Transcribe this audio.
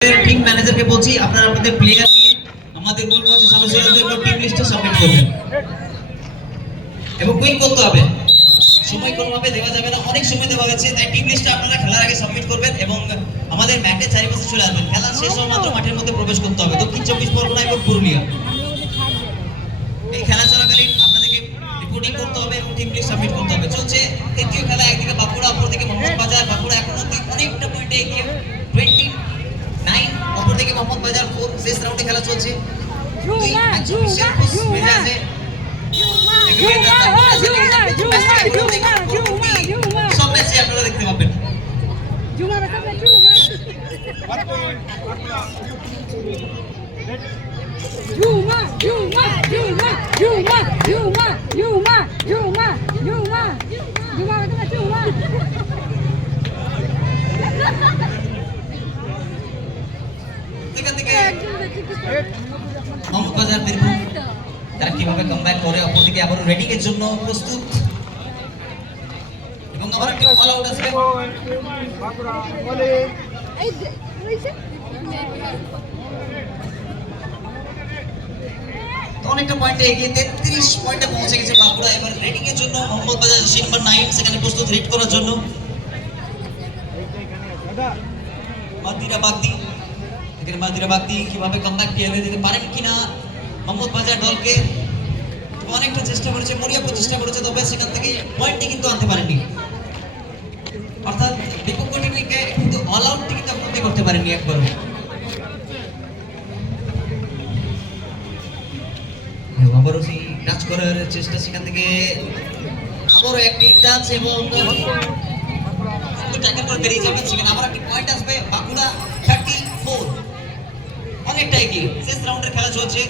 Team ম্যানেজারকে বলছি, আপনারা আপনাদের প্লেয়ার নিয়ে আমাদের কোচ সামসুল এবং টিম লিস্টে সাবমিট করবেন। এবং কুইক করতে হবে। সময় কোনোভাবে দেওয়া যাবে না, অনেক সময় দেওয়া গেছে। তাই টিম লিস্টটা আপনারা খেলার আগে সাবমিট করবেন এবং আমাদের ম্যাচের চারিপাশে চলে আসবেন। খেলা শেষ হওয়া মাত্র মাঠের মধ্যে প্রবেশ করতে হবে। দক্ষিণ চব্বিশ পরগনা এবং পুরুলিয়া। এই খেলা চলাকালীন আপনাদেরকে রিপোর্টিং করতে হবে এবং টিম লিস্ট সাবমিট করতে হবে। চলছে তৃতীয় খেলা, একদিকে বাঁকুড়া, অপরদিকে মোহাম্মদ বাজার। বাঁকুড়া এখন অব্দি অনেকটা পয়েন্টে এগিয়ে টোয়েন্টি নাইন অপরদিকে মোহাম্মদ বাজার ফোর শেষ রাউন্ডে খেলা চলছে। সব ম্যাচে আপনারা দেখতে পাবেন। থেকে। মোহাম্মদ বাজার বীরভূম তারা কীভাবে কামব্যাক করে অপরদিকে আবারও রেডিং এর জন্য প্রস্তুত। এবং আবার একটি অল আউট তো অনেকটা পয়েন্টে এগিয়ে তেত্রিশ পয়েন্টে পৌঁছে গেছে বাঁকুড়া। এবার রেডিং এর জন্য মোহাম্মদ বাজার সি নাইন সেখানে প্রস্তুত হিট করার জন্য। মাদিরা বাগদি এখানে মাদিরা বাগদি কীভাবে কামব্যাক এনে দিতে পারেন কিনা? মোহাম্মদ বাজার দলকে অনেকটা চেষ্টা করেছে মরিয়াপুর চেষ্টা করেছে তবে সেখান থেকে পয়েন্টটি কিন্তু আনতে পারেননি। অর্থাৎ বিপক্ষ টিমকে কিন্তু অল আউটটি কিন্তু আপনি করতে পারেননি একবারও। আবারও সেই টাচ করার চেষ্টা সেখান থেকে আবারও একটি টাচ এবং ট্যাকেল করে বেরিয়ে যাবেন সেখানে আবার একটি পয়েন্ট আসবে। বাঁকুড়া থার্টি কি? শেষ রাউন্ডের খেলা চলছে।